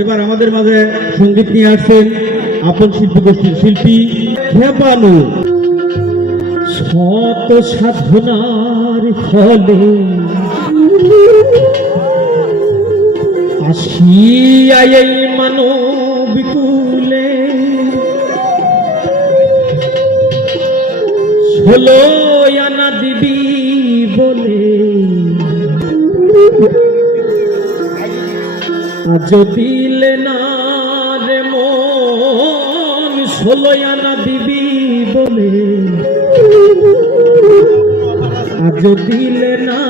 এবার আমাদের মাঝে সংগীত নিয়ে আসছেন আপন শিল্পী, গোষ্ঠীর শিল্পী খেপানু শত সাধনার ফলে আসিয়া এই মানব কুলে ষোলো আনা দিবি বলে আজ দিলে না রে মন ষোলো আনা দিবি বলে। আজ দিলে না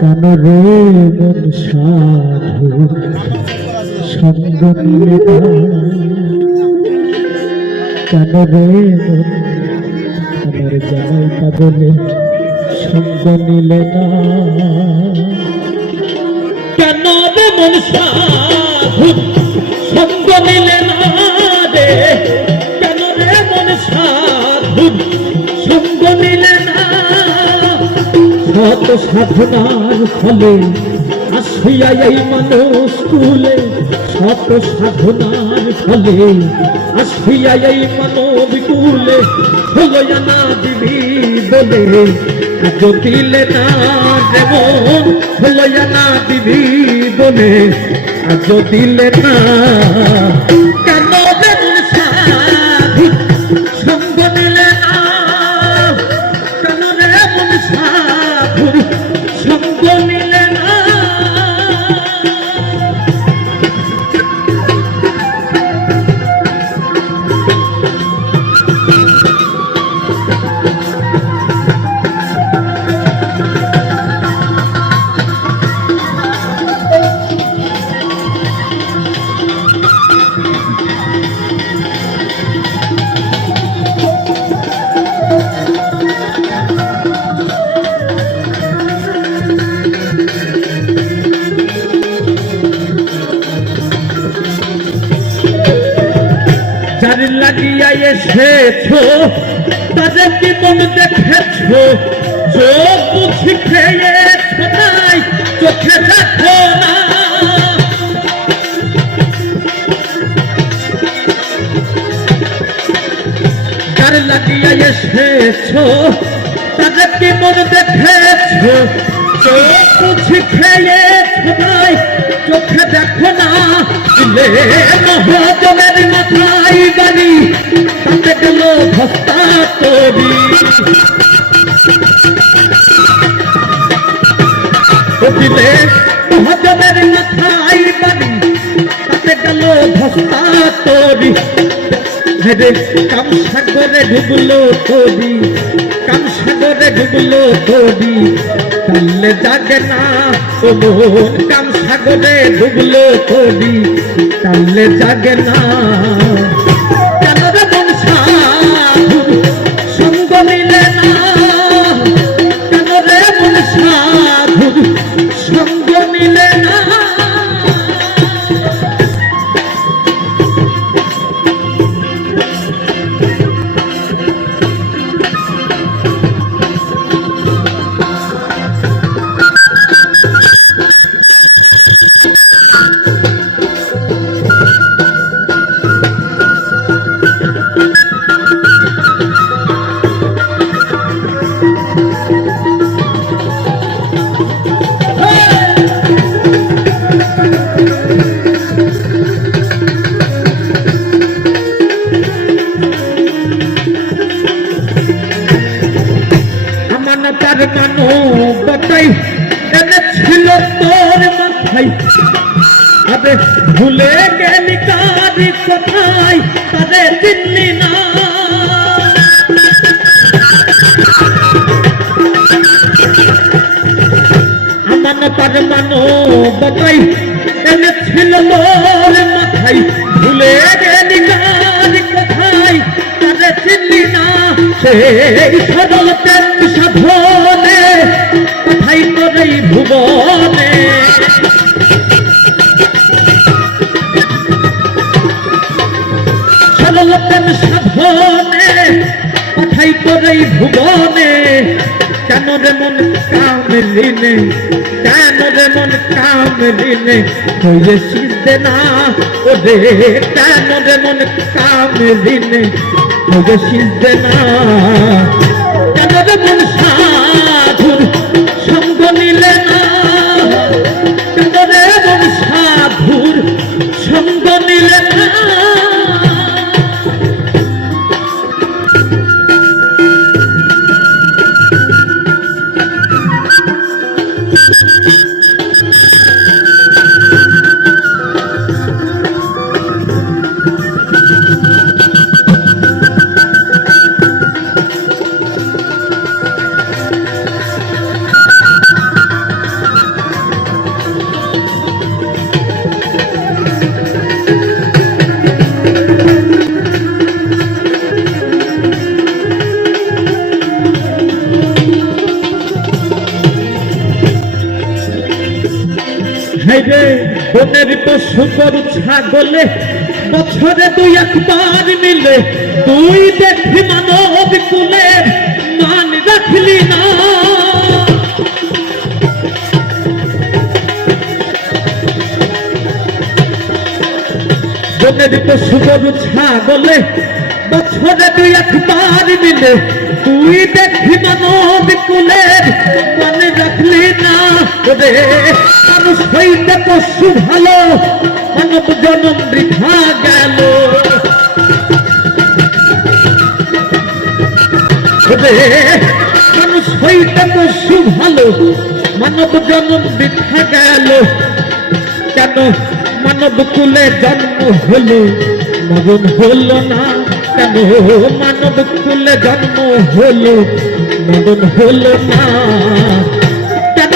কেন রে মন সাধু, সঙ্গ নিলে কেন রে মন আমার জামাই পাগলে সঙ্গ নিলে না কেন রে মন সঙ্গ নিলে না রে কেন রে মন সঙ্গ নিলে না শত সাধনার ফলে আসিয়া এই মানুষ কুলে শত সাধনার ফলে, আসিয়া এই মানব কুলে, হলো জানা দিবি বলে আজ দিলে না যেমন হলো জানা দিবি বনে। আজ দিলে না এসেছ তাদের জীবন দেখেছ? চোখ বুঝি খেয়েছো নাই চোখে দেখো না। লাগিয়া এসেছ, তাদের জীবন দেখেছ? খেয়েছো নাই চোখে দেখো না মহাজনের মাথায় বাড়ি তাতে গেল ভস্তা তরি দিলে মহাজনের মাথায় বাড়ি তাতে গেল ভস্তা তরি হেরে কাম সাগরে ডুবলো তরি কাম সাগরে ডুবলো তরি তাহলে জাগে না ও মোহন কাম সাগরে ডুবলো কবি। তাহলে জাগে না। ভুলে গেলি কারি কোথায়? তাদের চিনলি না। আমানতার মানো বটাই এনেছিল তোর মাথায়। ভুলে গেলি কারি কোথায়? তাদের চিনলি না। সেই প্রেম সাধনে প্রেম সাধনে কোথায় তোর ভুবনে। কেন রে মন কামলিনে, কেন রে মন কামরিনে হয়ে সিদ্ধে না ওরে, কেন রে মন কামরিনে হয়ে সিদ্ধে না হাইরে বনের পশু গরু ছাগলে, বছরে দুই একবার মিলে, দুই দেখি মানব কুলে, মান রাখলি না। বনের পশু গরু ছাগলে বছরে দুই একবার মিলে। তুই দেখি মানব কুলের মানে রাখলি না রে। মানুষ হইতে পশু ভালো, মানব জনম বৃথা গেল। রে, মানুষ হইতে পশু ভালো, মানব জনম বৃথা গেল। কেন মানব কুলে জন্ম হলো, মরণ হলো না? কেন মানব কুলে জন্ম হলো মদন হলো না। কেন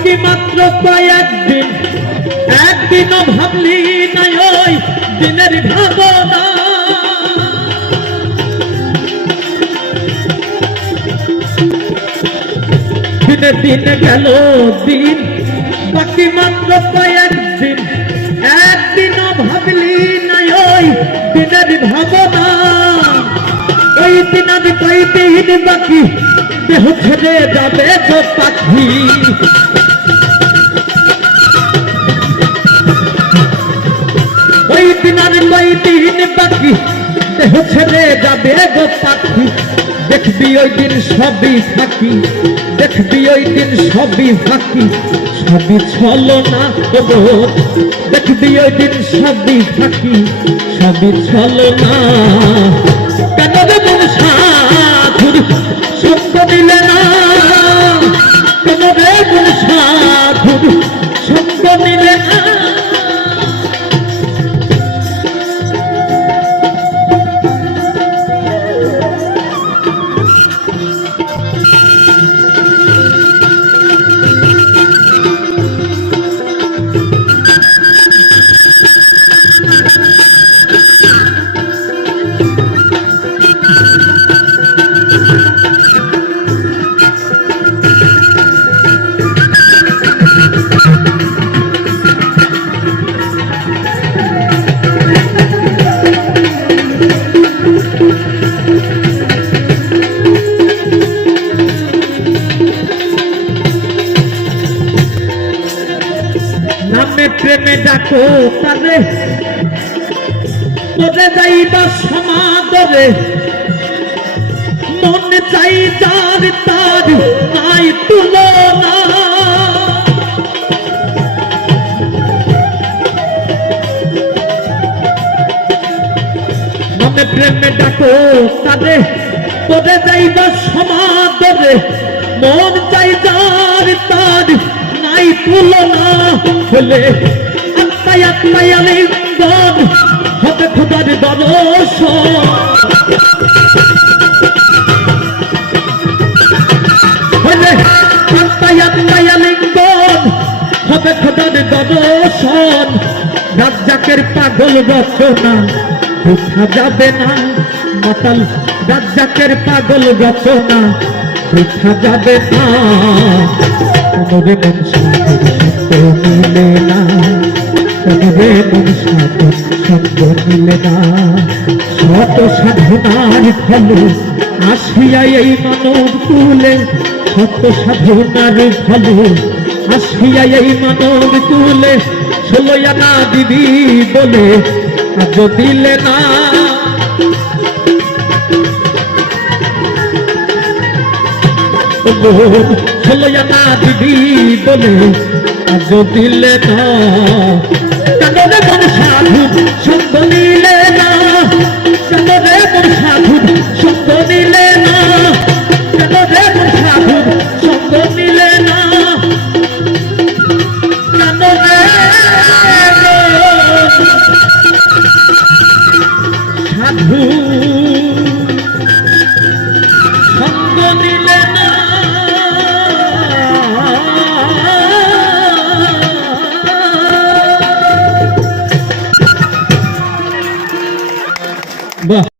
বাকি মাত্র কয়েকদিন একদিনও ভাবলি নাই ওই দিনের ভাবনা। দিনে দিনে গেল দিন, বাকি মাত্র কয়েকদিন একদিনও ভাবলি নাই ওই দিনের ভাবনা। ওই দিন আমি কইতেই বাকি, দেহ ছেড়ে যাবে তো পাখি। কইতেই বাকি ছেড়ে যাবে গো পাখি। দেখবি ওই দিন সবই ফাঁকি, দেখবি ওই দিন সবই ফাঁকি। সবই ছলো না গো দেখবি ওই দিন সবই ফাঁকি, সবই ছলো না। কেন দেবন সাধুর সঙ্গ দিলে না? প্রেমে ডাকো তারে তোরে যাইবা সমাদরে। মনে চাই তার তার নাই তুলনা। মনে প্রেমে ডাকো তারে তোরে যাইবা সমাদরে। মন চাই যার তার নাই তুলনা হলে আত্মাই আত্মাই আলিঙ্গন হবে খোদার দর্শন। হলে আত্মাই আত্মাই আলিঙ্গন হবে খোদার দর্শন। রাজ্জাকের পাগল রচনা যাবে না মাতাল। রাজ্জাকের পাগল রচনা বোঝা যাবে না। কোনরে মন সাধন সত্য মিলে না। কোনরে মন সাধন সত্য মিলে না। শত সাধনার ফলে আসিয়া এই মানব তুলে শত সাধনার ফলে আসিয়া এই মানব তুলে ষোলো আনা দিবি বলে আজ না। ষোলো আনা দিবি বলে আজ দিলে না সাধু সঙ্গ না